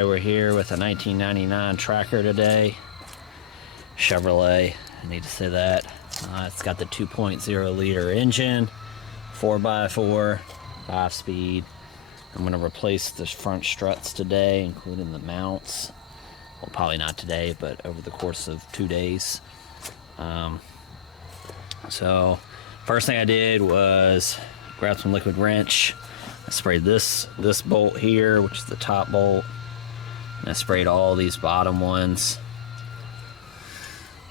We're here with a 1999 Tracker today. Chevrolet, I need to say that. It's got the 2.0 liter engine, 4x4, 5-speed. I'm going to replace the front struts today, including the mounts. Well, probably not today, but over the course of 2 days. So, first thing I did was grab some liquid wrench. I sprayed this bolt here, which is the top bolt. And I sprayed all these bottom ones.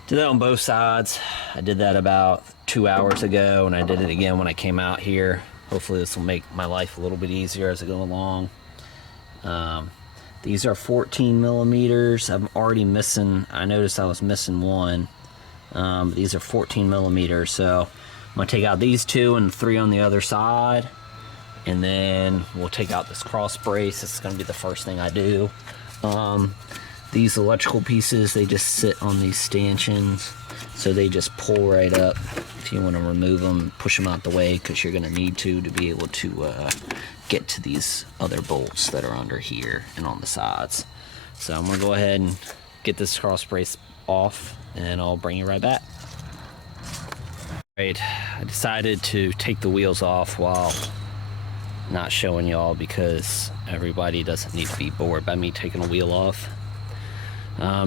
Did that on both sides. I did that about 2 hours ago, and I did it again when I came out here. Hopefully this will make my life a little bit easier as I go along. These are 14 millimeters. I'm already missing, I noticed I was missing one. These are 14 millimeters, so I'm gonna take out these two and 3 on the other side. And then we'll take out this cross brace. This is gonna be the first thing I do. These electrical pieces, they just sit on these stanchions, so they just pull right up. If you want to remove them, push them out the way, because you're going to need to be able to get to these other bolts that are under here and on the sides. So I'm going to go ahead and get this cross brace off, and I'll bring you right back. Right, I decided to take the wheels off while not showing y'all, because everybody doesn't need to be bored by me taking a wheel off.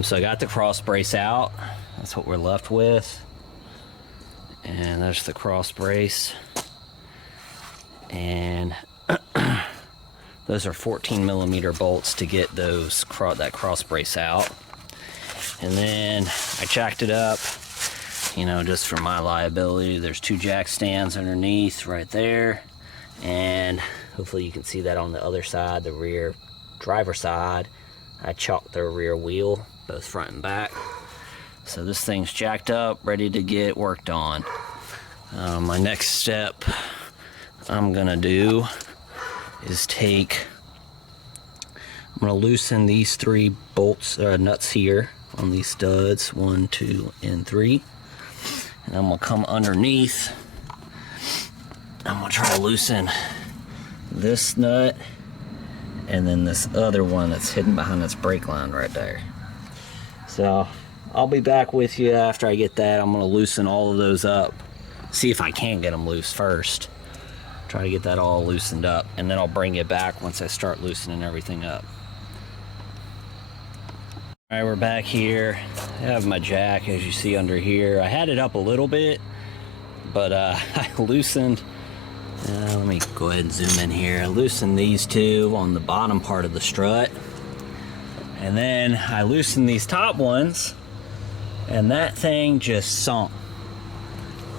So I got the cross brace out. That's what we're left with. And there's the cross brace. And those are 14 millimeter bolts to get those that cross brace out. And then I jacked it up, you know, just for my liability. There's 2 jack stands underneath right there. And hopefully you can see that on the other side, the rear driver side. I chalked the rear wheel, both front and back. So this thing's jacked up, ready to get worked on. My next step I'm gonna do is I'm gonna loosen these 3 bolts, nuts here on these studs, 1, 2, and 3. And I'm gonna come underneath. I'm gonna try to loosen this nut and then this other one that's hidden behind this brake line right there. So I'll be back with you after I get that. I'm gonna loosen all of those up, see if I can get them loose first, try to get that all loosened up, and then I'll bring you back once I start loosening everything up. All right, we're back here. I have my jack, as you see under here. I had it up a little bit, but I loosened. Let me go ahead and zoom in here. I loosened these 2 on the bottom part of the strut. And then I loosened these top ones, and that thing just sunk.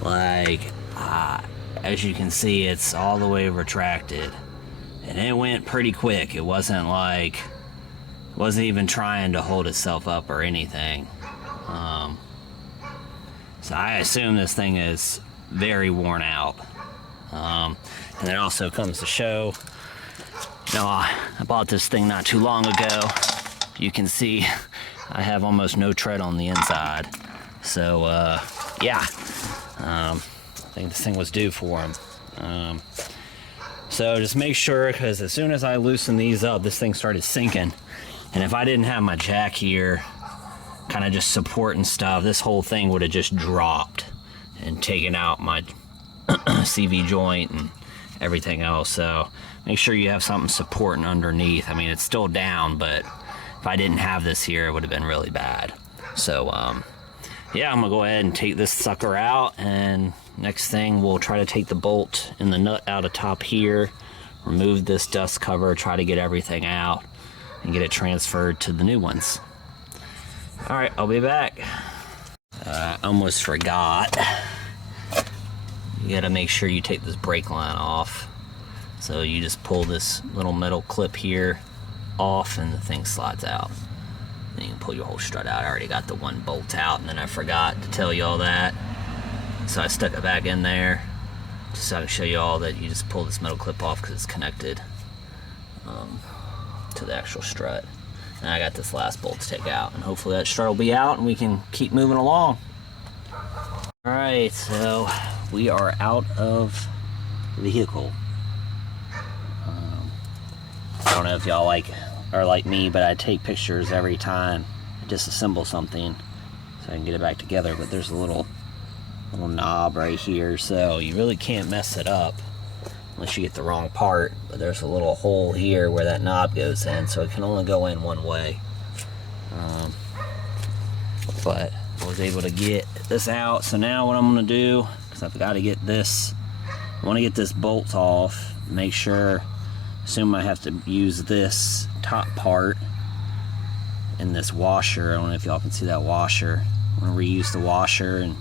Like, as you can see, it's all the way retracted. And it went pretty quick. It wasn't even trying to hold itself up or anything. So I assume this thing is very worn out. And it also comes to show, you know, I bought this thing not too long ago. You can see I have almost no tread on the inside. So, yeah, I think this thing was due for him. So just make sure, because as soon as I loosened these up, this thing started sinking. And if I didn't have my jack here, kind of just supporting stuff, this whole thing would have just dropped and taken out my CV joint and everything else. So make sure you have something supporting underneath. I mean, it's still down, but if I didn't have this here, it would have been really bad. So yeah, I'm gonna go ahead and take this sucker out, and next thing we'll try to take the bolt and the nut out of top here, remove this dust cover, try to get everything out and get it transferred to the new ones. All right, I'll be back. I almost forgot. You gotta make sure you take this brake line off. So you just pull this little metal clip here off and the thing slides out. Then you can pull your whole strut out. I already got the one bolt out, and then I forgot to tell you all that. So I stuck it back in there just so I can show you all that you just pull this metal clip off because it's connected to the actual strut. And I got this last bolt to take out, and hopefully that strut will be out and we can keep moving along. All right, so we are out of the vehicle. I don't know if y'all like are like me, but I take pictures every time I disassemble something so I can get it back together. But there's a little knob right here, so you really can't mess it up unless you get the wrong part. But there's a little hole here where that knob goes in, so it can only go in one way. But I was able to get this out, so now what I'm going to do, because I've got to get this, I want to get this bolt off, make sure, assume I have to use this top part in this washer. I don't know if y'all can see that washer. I want to reuse the washer, and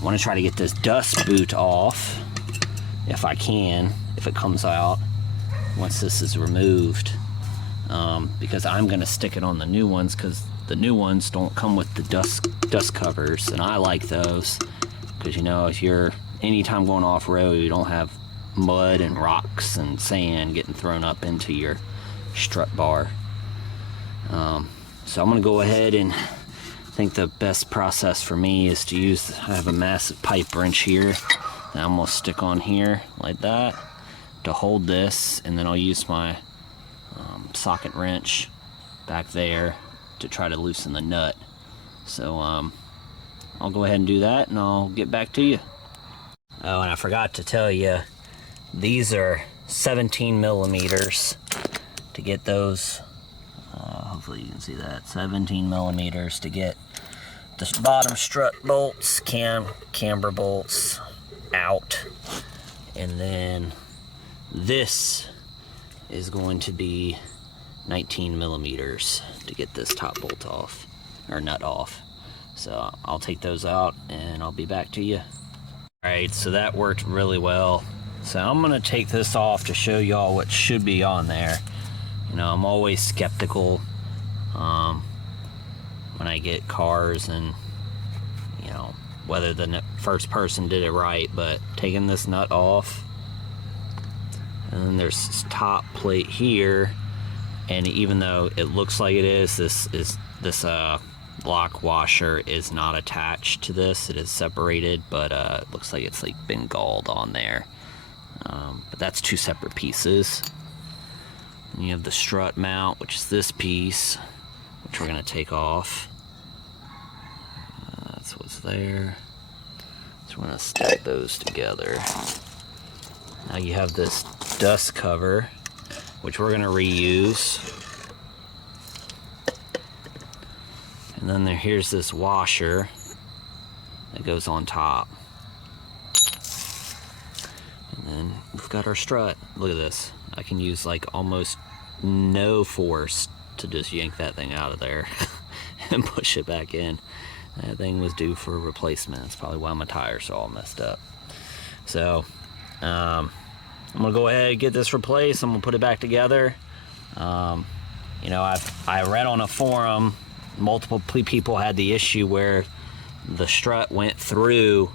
I want to try to get this dust boot off if I can, if it comes out once this is removed, because I'm going to stick it on the new ones, because the new ones don't come with the dust covers, and I like those because, you know, if you're anytime going off-road, you don't have mud and rocks and sand getting thrown up into your strut bar. So I'm going to go ahead, and I think the best process for me is to use, I have a massive pipe wrench here that I'm going to stick on here like that to hold this, and then I'll use my socket wrench back there to try to loosen the nut. So I'll go ahead and do that, and I'll get back to you. Oh, and I forgot to tell you, these are 17 millimeters to get those. Hopefully you can see that, 17 millimeters to get the bottom strut bolts, camber bolts out, and then this is going to be 19 millimeters to get this top bolt off, or nut off. So I'll take those out and I'll be back to you. Alright, so that worked really well. So I'm gonna take this off to show y'all what should be on there. You know, I'm always skeptical when I get cars, and you know, whether the first person did it right, but taking this nut off, and then there's this top plate here, and even though it looks like it is, this block washer is not attached to this. It is separated, but it looks like it's like been galled on there. But that's two separate pieces. And you have the strut mount, which is this piece, which we're going to take off. That's what's there. So we're going to stack those together. Now you have this dust cover, which we're going to reuse. And then here's this washer that goes on top. And then we've got our strut. Look at this. I can use like almost no force to just yank that thing out of there and push it back in. That thing was due for a replacement. That's probably why my tires are all messed up. So I'm gonna go ahead and get this replaced. I'm gonna put it back together. You know, I read on a forum, multiple people had the issue where the strut went through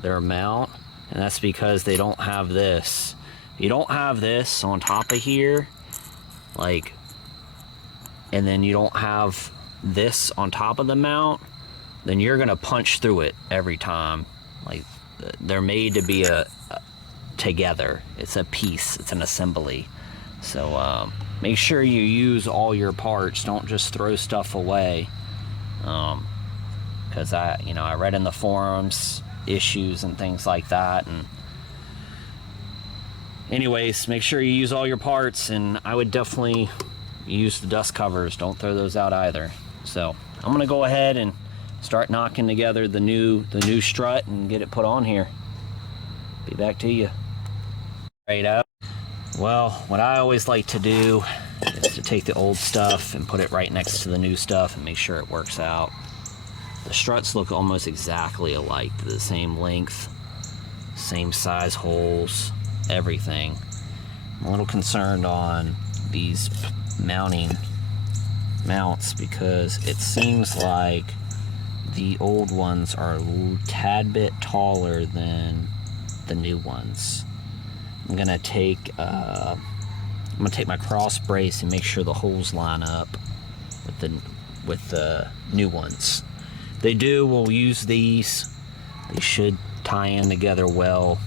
their mount, and that's because they don't have this. You don't have this on top of here, like, and then you don't have this on top of the mount, then you're gonna punch through it every time. Like, they're made to be together. It's a piece, it's an assembly. So make sure you use all your parts. Don't just throw stuff away. Because I read in the forums issues and things like that. And anyways, make sure you use all your parts, and I would definitely use the dust covers. Don't throw those out either. So I'm gonna go ahead and start knocking together the new strut and get it put on here. Be back to you. Right up. Well, what I always like to do is to take the old stuff and put it right next to the new stuff and make sure it works out. The struts look almost exactly alike, the same length, same size holes, everything. I'm a little concerned on these mounts because it seems like the old ones are a tad bit taller than the new ones. I'm gonna take my cross brace and make sure the holes line up with the new ones. They do. We'll use these. They should tie in together well.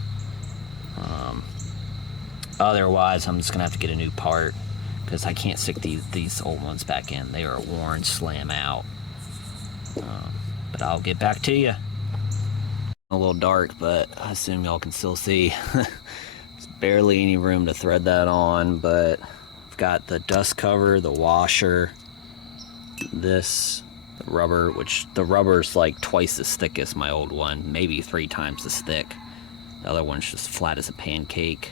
Otherwise, I'm just gonna have to get a new part because I can't stick these old ones back in. They are worn slam out. But I'll get back to you. A little dark, but I assume y'all can still see. There's barely any room to thread that on, but I've got the dust cover, the washer, this, the rubber, which the rubber's like twice as thick as my old one, maybe 3 times as thick. The other one's just flat as a pancake.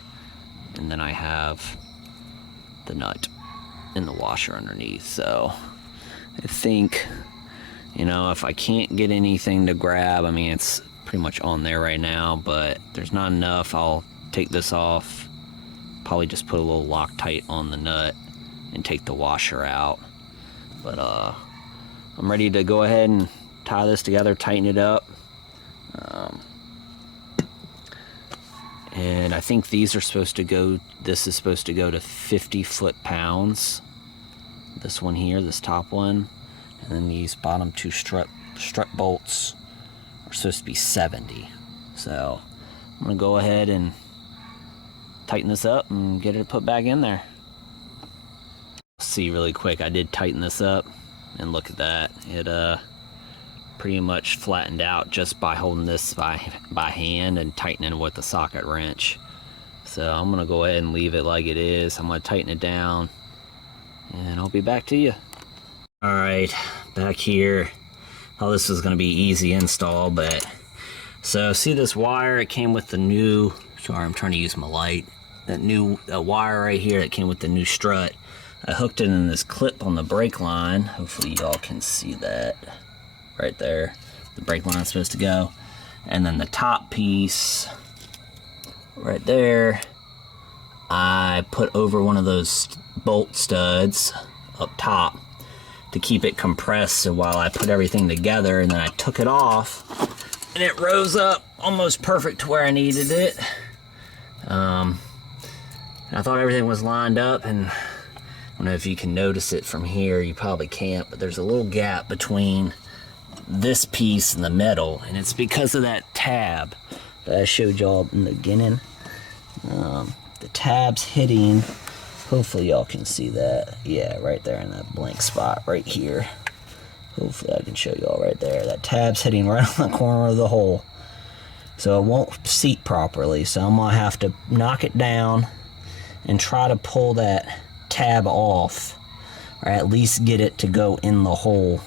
And then I have the nut in the washer underneath. So I think, you know, if I can't get anything to grab, I mean, it's pretty much on there right now, but there's not enough, I'll take this off, probably just put a little Loctite on the nut and take the washer out. But I'm ready to go ahead and tie this together, tighten it up. And I think these are supposed to go, this is supposed to go to 50 foot-pounds. This one here, this top one. And then these bottom 2 strut bolts are supposed to be 70. So I'm gonna go ahead and tighten this up and get it put back in there. See really quick, I did tighten this up, and look at that. It pretty much flattened out just by holding this by hand and tightening with the socket wrench. So I'm gonna go ahead and leave it like it is. I'm gonna tighten it down and I'll be back to you. All right, back here. Oh, this was gonna be easy install, but so see this wire, it came with the new, sorry, I'm trying to use my light. That new wire right here that came with the new strut. I hooked it in this clip on the brake line. Hopefully y'all can see that right there. The brake line's supposed to go. And then the top piece right there, I put over one of those bolt studs up top to keep it compressed, so while I put everything together, and then I took it off and it rose up almost perfect to where I needed it. I thought everything was lined up, and I don't know if you can notice it from here, you probably can't, but there's a little gap between this piece and the metal, and it's because of that tab that I showed y'all in the beginning. The tab's hitting, hopefully y'all can see that. Yeah, right there in that blank spot right here. Hopefully I can show y'all right there. That tab's hitting right on the corner of the hole. So it won't seat properly. So I'm gonna have to knock it down and try to pull that tab off, or at least get it to go in the hole.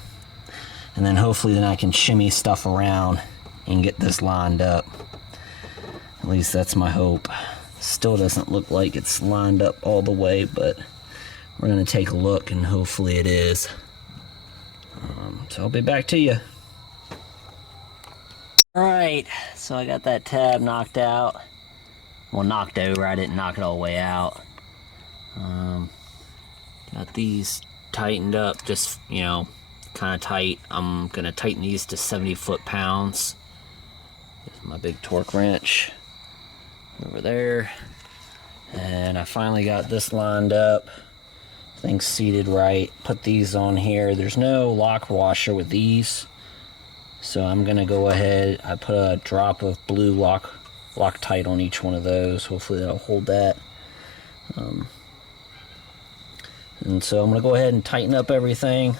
And then hopefully then I can shimmy stuff around and get this lined up. At least that's my hope. Still doesn't look like it's lined up all the way, but we're gonna take a look and hopefully it is. So I'll be back to you. Alright, so I got that tab knocked out. Well, knocked over, I didn't knock it all the way out. Got these tightened up, just, you know, kind of tight. I'm gonna tighten these to 70 foot-pounds. There's my big torque wrench over there. And I finally got this lined up. Things seated right. Put these on here. There's no lock washer with these, so I'm gonna go ahead. I put a drop of blue Loctite on each one of those. Hopefully that'll hold that. And so I'm gonna go ahead and tighten up everything.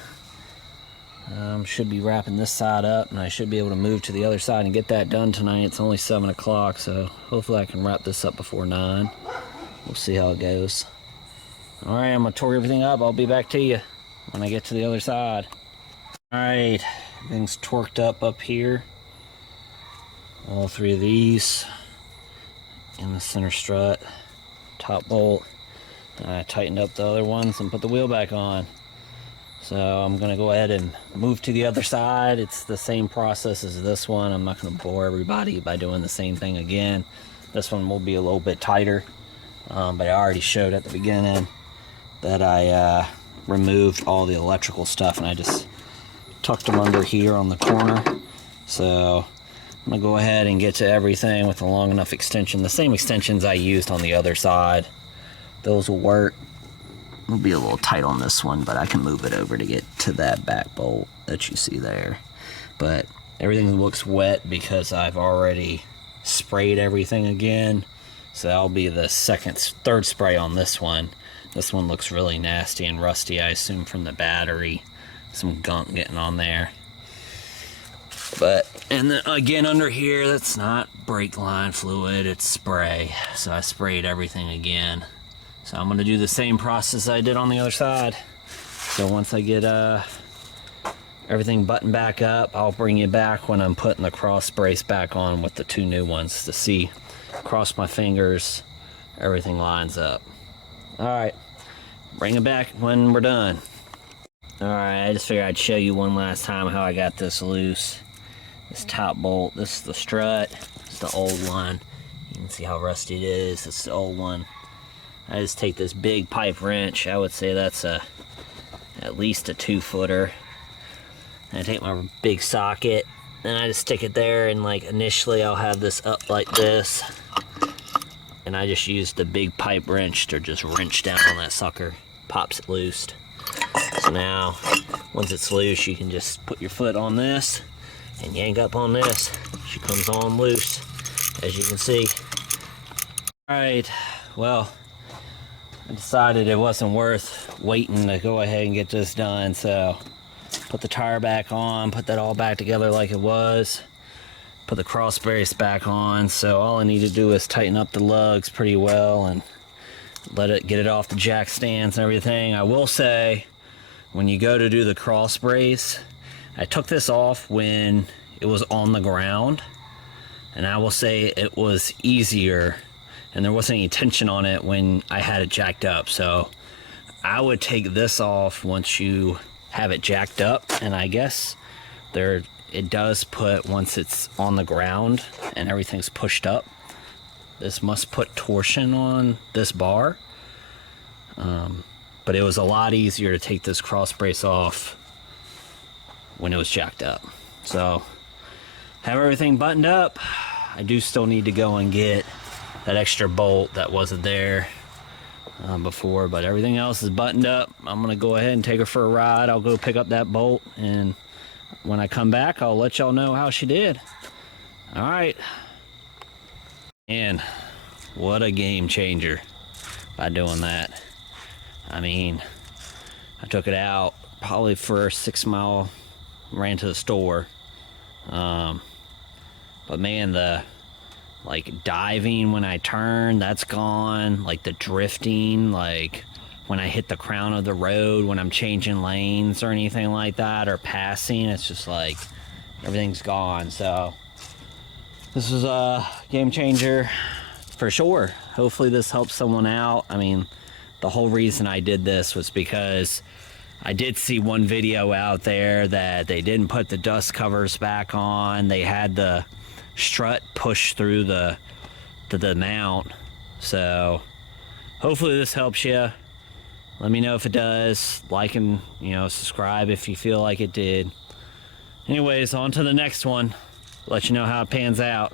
Should be wrapping this side up, and I should be able to move to the other side and get that done tonight. It's only 7 o'clock, so hopefully I can wrap this up before 9. We'll see how it goes. Alright, I'm gonna torque everything up. I'll be back to you when I get to the other side. Alright, everything's torqued up here. All 3 of these in the center strut, top bolt. I tightened up the other ones and put the wheel back on. So I'm gonna go ahead and move to the other side. It's the same process as this one. I'm not gonna bore everybody by doing the same thing again. This one will be a little bit tighter, but I already showed at the beginning that I removed all the electrical stuff and I just tucked them under here on the corner. So I'm gonna go ahead and get to everything with a long enough extension. The same extensions I used on the other side. Those will work. It'll be a little tight on this one, but I can move it over to get to that back bolt that you see there. But everything looks wet because I've already sprayed everything again. So that'll be the third spray on this one. This one looks really nasty and rusty, I assume from the battery. Some gunk getting on there. But, and then again under here, that's not brake line fluid, it's spray. So I sprayed everything again. So I'm gonna do the same process I did on the other side. So once I get everything buttoned back up, I'll bring you back when I'm putting the cross brace back on with the 2 new ones to see, cross my fingers, everything lines up. All right, bring it back when we're done. All right, I just figured I'd show you one last time how I got this loose. This top bolt, this is the strut, it's the old one. You can see how rusty it is, it's the old one. I just take this big pipe wrench, I would say that's at least a 2-footer. And I take my big socket, and I just stick it there, and like initially I'll have this up like this. And I just use the big pipe wrench to just wrench down on that sucker, pops it loose. So now, once it's loose, you can just put your foot on this and yank up on this. She comes on loose, as you can see. All right, well, I decided it wasn't worth waiting to go ahead and get this done, so put the tire back on, put that all back together like it was, put the cross brace back on. So all I need to do is tighten up the lugs pretty well and get it off the jack stands and everything. I will say, when you go to do the cross brace, I took this off when it was on the ground, and I will say it was easier and there wasn't any tension on it when I had it jacked up. So I would take this off once you have it jacked up, and I guess it does put, once it's on the ground and everything's pushed up, this must put torsion on this bar. But it was a lot easier to take this cross brace off when it was jacked up. So have everything buttoned up. I do still need to go and get that extra bolt that wasn't there before, but everything else is buttoned up. I'm gonna go ahead and take her for a ride. I'll go pick up that bolt, and when I come back, I'll let y'all know how she did. All right. And what a game changer by doing that. I mean, I took it out probably for a 6-mile, ran to the store. But man, the like diving when I turn, that's gone. Like the drifting, like when I hit the crown of the road, when I'm changing lanes or anything like that, or passing, it's just like everything's gone. So this is a game changer for sure. Hopefully this helps someone out. I mean, the whole reason I did this was because I did see one video out there that they didn't put the dust covers back on. They had the strut push through the mount. So hopefully this helps you. Let me know if it does. Like and subscribe if you feel like it did. Anyways, on to the next one. Let you know how it pans out.